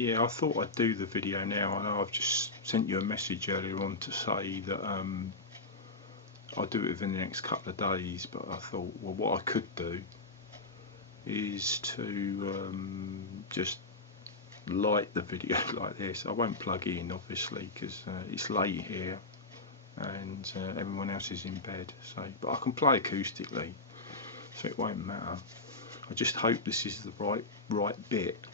Yeah, I thought I'd do the video now. I know I've just sent you a message earlier on to say that I'll do it within the next couple of days, but I thought, well, what I could do is to just light the video like this. I won't plug in, obviously, because it's late here and everyone else is in bed. So, but I can play acoustically, so it won't matter. I just hope this is the right bit.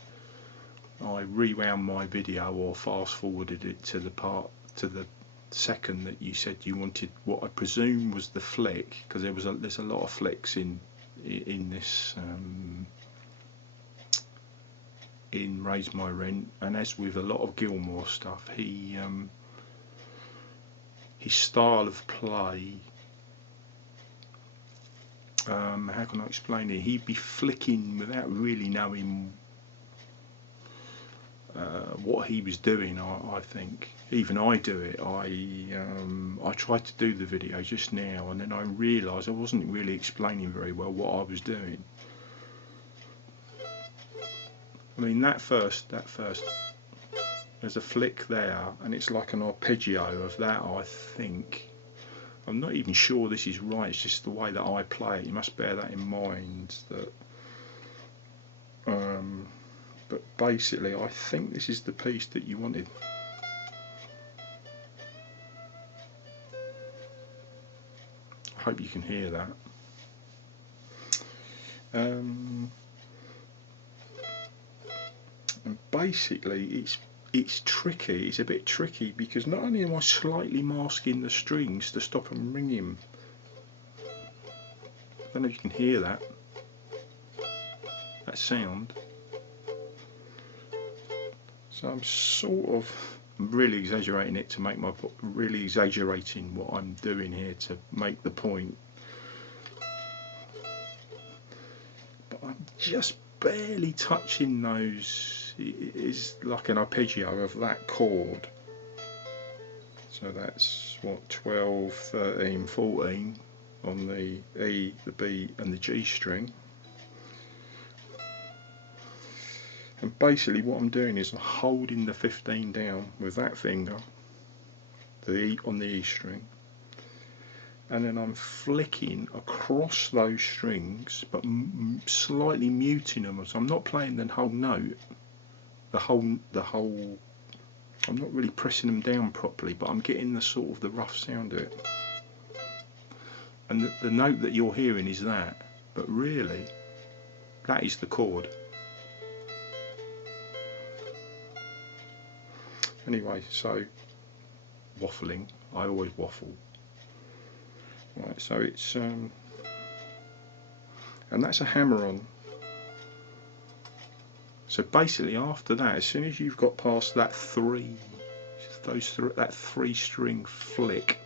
I rewound my video or fast forwarded it to the second that you said you wanted what I presume was the flick, because there's a lot of flicks in this in Raise My Rent, and as with a lot of Gilmore stuff, his style of play, how can I explain it? He'd be flicking without really knowing what he was doing. I think even I do it. I tried to do the video just now, and then I realised I wasn't really explaining very well what I was doing. I mean, that first, there's a flick there, and it's like an arpeggio of that, I think. I'm not even sure this is right, it's just the way that I play it. You must bear that in mind. That, but basically, I think this is the piece that you wanted. I hope you can hear that. And basically, it's tricky. It's a bit tricky because not only am I slightly masking the strings to stop them ringing. I don't know if you can hear that sound. So I'm sort of really exaggerating it to make really exaggerating what I'm doing here to make the point. But I'm just barely touching those. It is like an arpeggio of that chord. So that's what, 12, 13, 14 on the E, the B and the G string. And basically what I'm doing is I'm holding the 15 down with that finger, the E on the E string, and then I'm flicking across those strings but slightly muting them. So I'm not playing the whole note, the whole I'm not really pressing them down properly, but I'm getting the sort of the rough sound of it. And the note that you're hearing is that, but really that is the chord. Anyway, so waffling, I always waffle. Right, so it's and that's a hammer-on. So basically, after that, as soon as you've got past that that three string flick,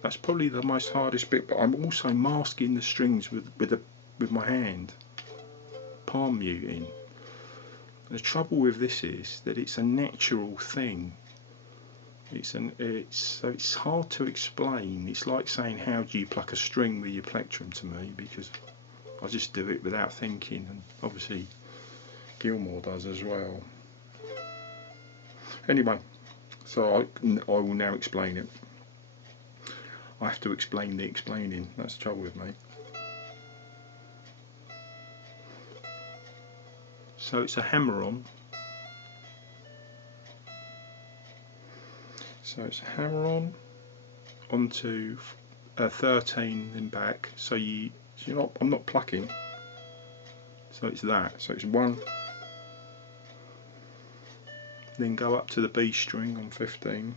that's probably the most hardest bit. But I'm also masking the strings with my hand, palm muting. The trouble with this is that it's a natural thing. It's hard to explain. It's like saying, how do you pluck a string with your plectrum, to me, because I just do it without thinking, and obviously Gilmore does as well. Anyway, so I will now explain it. I have to explain the explaining. That's the trouble with me. So it's a hammer-on. So it's a hammer-on onto 13 and back. So I'm not plucking. So it's that. So it's 1. Then go up to the B string on 15.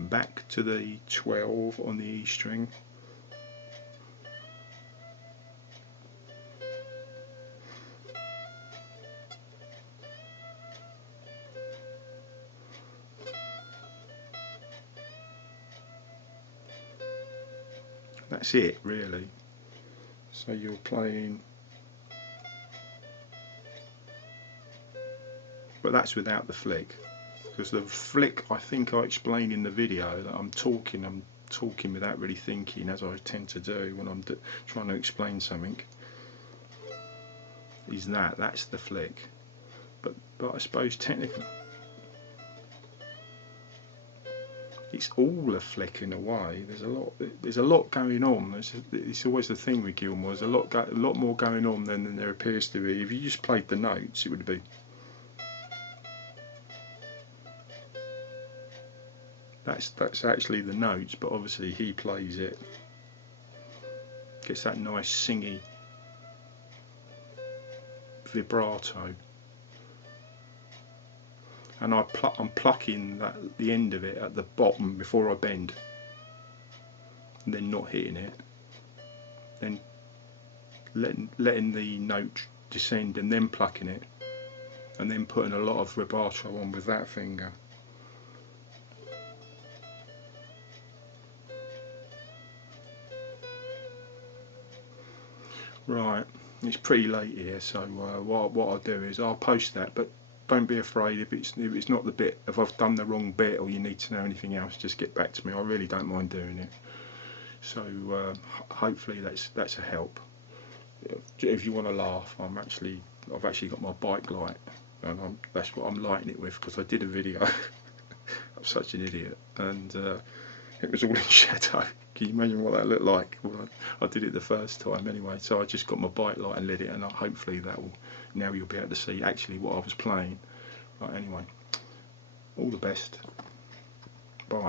Back to the 12 on the E string. That's it, really. So you're playing, but that's without the flick, because the flick, I think I explained in the video that I'm talking without really thinking, as I tend to do when I'm trying to explain something. is that's the flick. But I suppose technically it's all a flick in a way. There's a lot going on. It's always the thing with Gilmour. There's a lot more going on than there appears to be. If you just played the notes, it would be. That's actually the notes, but obviously he plays it. Gets that nice singy vibrato. And I'm plucking the end of it at the bottom before I bend, and then not hitting it, then letting the note descend and then plucking it, and then putting a lot of vibrato on with that finger. Right, it's pretty late here, so what I'll do is I'll post that, but don't be afraid if it's not the bit, if I've done the wrong bit or you need to know anything else, just get back to me. I really don't mind doing it. So hopefully that's a help. If you want to laugh, I've actually got my bike light, and that's what I'm lighting it with, because I did a video. I'm such an idiot, and it was all in shadow. Can you imagine what that looked like? Well, I did it the first time anyway, so I just got my bike light and lit it, and hopefully now you'll be able to see actually what I was playing. Right, anyway, all the best.